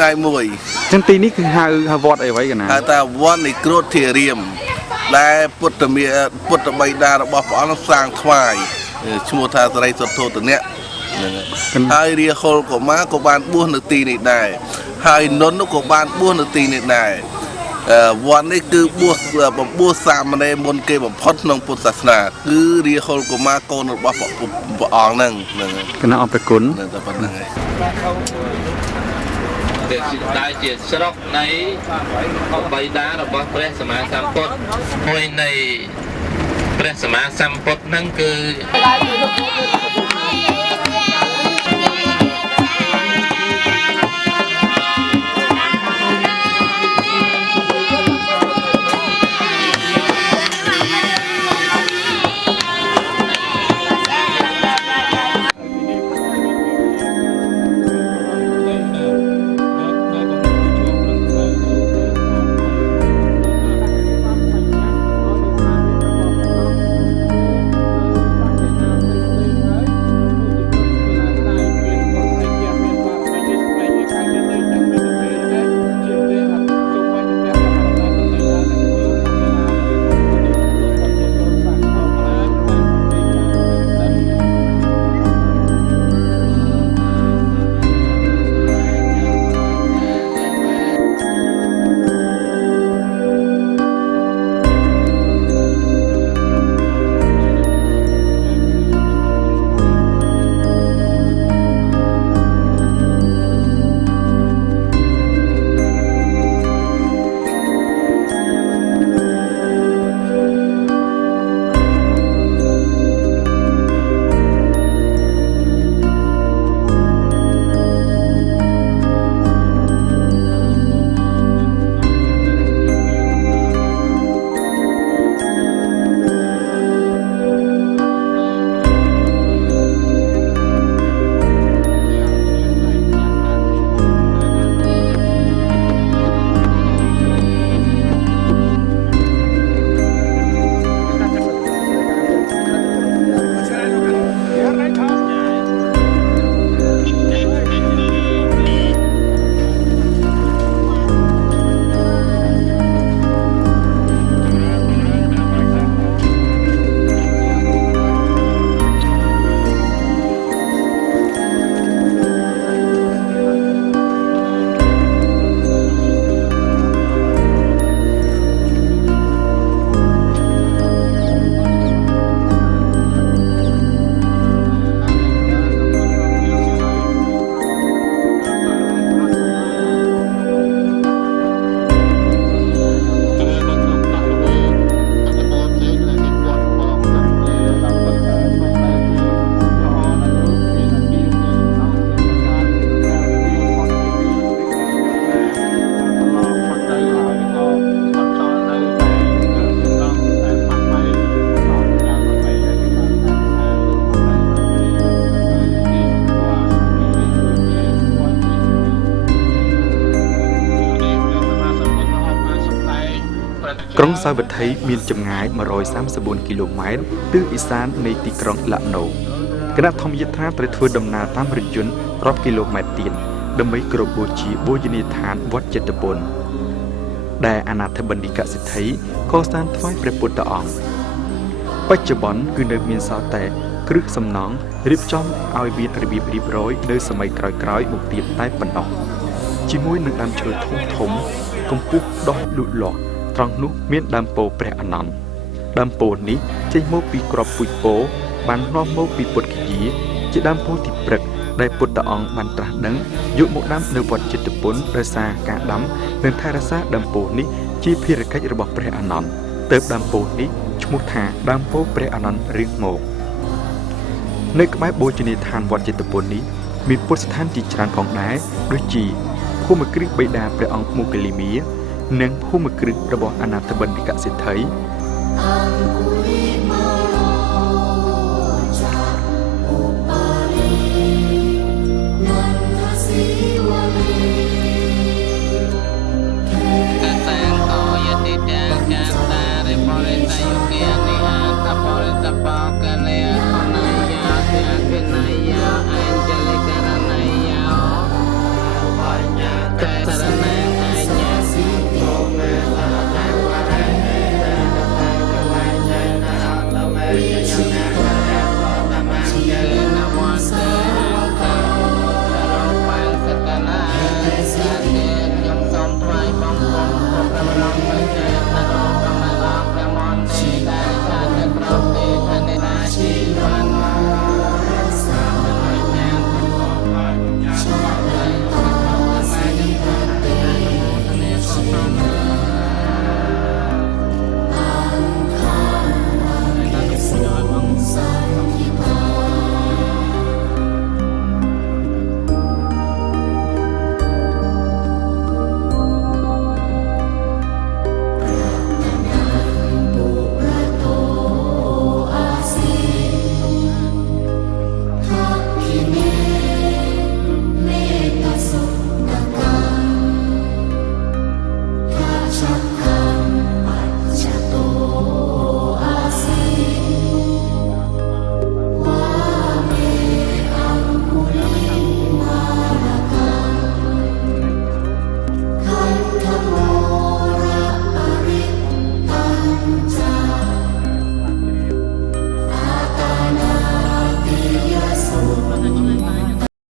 ไงมวยจังตีนี้คือฮาวอดไอ้ไว้กันนะแต่วันในกรดเทียเรียมและพุทธมีพุทธใบดาระบบอันสร้างทวายชั่วทาสไรสดโทตัวเนี้ยไฮเรียโคลกับม้ากับบ้านบ้วนตีนี่ได้ไฮนนกับบ้านบ้วนตีนี่ได้วันนี้คือบัวสามในมนเกบพัดนงพุทธศาสนาคือเรียโคลกับม้าโกนบับอ่างนั่งก็น่าเอาไปกุนแต่ปัญหาได้เจ็ดสระในใบดาเราบอกพระสมาสัมพุทธมวยในพระสมาสัมพุทธนั่นคือក្រុងសាវត្ថីមានចម្ងាយ134គីឡូម៉ែត្រទិសឦសាននៃទីក្រុងឡាណូគណៈធម្មយាត្រាត្រូវធ្វើដំណើរតាមរថយន្តរាប់គីឡូម៉ែត្រទៀតដើម្បីគោរពបូជាបូជនីយដ្ឋានវត្តចិត្តពន្ធដែលអាណាធិបតីកសិដ្ឋីកសាងថ្វាយព្រះពុទ្ធអង្គបច្ចុប្បន្នគឺនៅមានសល់តែគ្រឹះសំណង់រៀបចំឲ្យមានរបៀបរៀបរយនៅសម័យក្រោយៗមកទៀតតែប៉ុណ្ណោះជាមួយនឹងដើមឈើធំកម្ពស់ដុះលូតលាស់ត្រង់នោះមានដើមពោធិ៍ព្រះអនន្តដើមពោធិ៍នេះចេញមកពីក្របពូជពោធិ៍បាននាំមកពីពុទ្ធគយាជាដើមពោធិ៍ទីព្រឹកដែលពុទ្ធអង្គបានត្រាស់ដឹងយកមកដាំនៅវត្តចិត្តពន្ធដោយសារការដាំនិងថែរក្សាដើមពោធិ៍នេះជាភារកិច្ចរបស់ព្រះអនន្តទើបដើមពោធិ៍នេះឈ្មោះថាដើមពោធិ៍ព្រះអនន្តរៀងមកនៅក្បែរបូជនីយដ្ឋានវត្តចិត្តពន្ធនេះមានពុទ្ធស្ថានជាច្រើនផងដែរដូចជាភូមិគ្រឹះបិតាព្រះអង្គមោគលាមានិងភូមិគ្រឹះរបស់អាណាធិបតីកសិដ្ឋី